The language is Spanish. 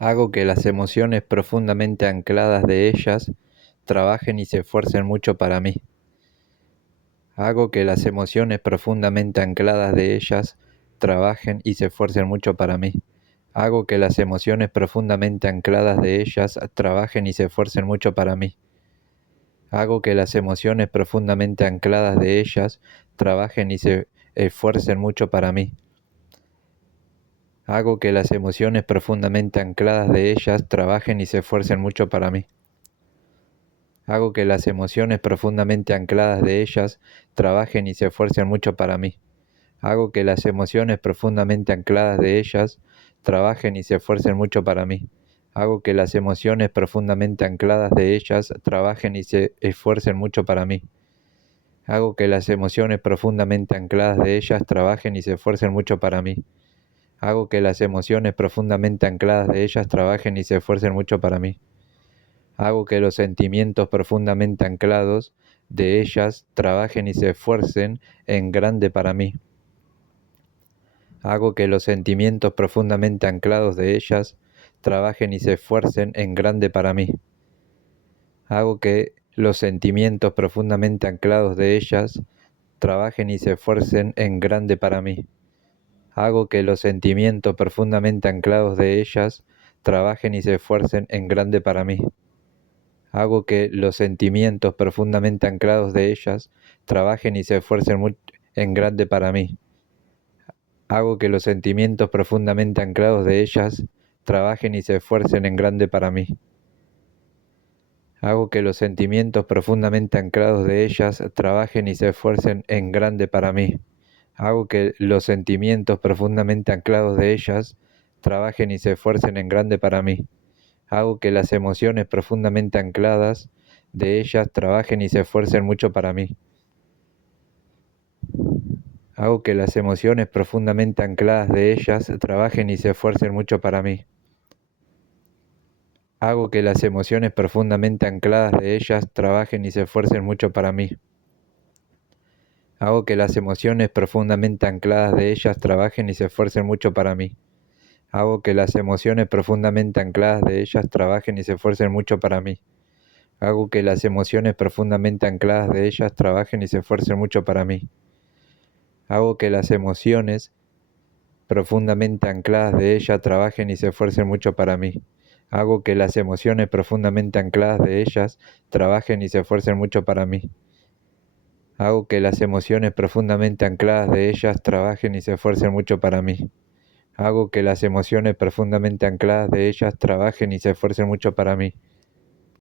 Hago que las emociones profundamente ancladas de ellas trabajen y se esfuercen mucho para mí. Hago que las emociones profundamente ancladas de ellas trabajen y se esfuercen mucho para mí. Hago que las emociones profundamente ancladas de ellas trabajen y se esfuercen mucho para mí. Hago que las emociones profundamente ancladas de ellas trabajen y se esfuercen mucho para mí. Hago que las emociones profundamente ancladas de ellas trabajen y se esfuercen mucho para mí. Hago que las emociones profundamente ancladas de ellas trabajen y se esfuercen mucho para mí. Hago que las emociones profundamente ancladas de ellas trabajen y se esfuercen mucho para mí. Hago que las emociones profundamente ancladas de ellas trabajen y se esfuercen mucho para mí. Hago que las emociones profundamente ancladas de ellas trabajen y se esfuercen mucho para mí. Hago que las emociones profundamente ancladas de ellas trabajen y se esfuercen mucho para mí. Hago que los sentimientos profundamente anclados de ellas trabajen y se esfuercen en grande para mí. Hago que los sentimientos profundamente anclados de ellas trabajen y se esfuercen en grande para mí. Hago que los sentimientos profundamente anclados de ellas trabajen y se esfuercen en grande para mí. Hago que los sentimientos profundamente anclados de ellas trabajen y se esfuercen en grande para mí. Hago que los sentimientos profundamente anclados de ellas trabajen y se esfuercen en grande para mí. Hago que los sentimientos profundamente anclados de ellas trabajen y se esfuercen en grande para mí. Hago que los sentimientos profundamente anclados de ellas trabajen y se esfuercen en grande para mí. Hago que los sentimientos profundamente anclados de ellas trabajen y se esfuercen en grande para mí. Hago que las emociones profundamente ancladas de ellas trabajen y se esfuercen mucho para mí. Hago que las emociones profundamente ancladas de ellas trabajen y se esfuercen mucho para mí. Hago que las emociones profundamente ancladas de ellas trabajen y se esfuercen mucho para mí. Hago que las emociones profundamente ancladas de ellas trabajen y se esfuercen mucho para mí. Hago que las emociones profundamente ancladas de ellas trabajen y se esfuercen mucho para mí. Hago que las emociones profundamente ancladas de ellas trabajen y se esfuercen mucho para mí. Hago que las emociones profundamente ancladas de ellas trabajen y se esfuercen mucho para mí. Hago que las emociones profundamente ancladas de ellas trabajen y se esfuercen mucho para mí. Hago que las emociones profundamente ancladas de ellas trabajen y se esfuercen mucho para mí. Hago que las emociones profundamente ancladas de ellas trabajen y se esfuercen mucho para mí.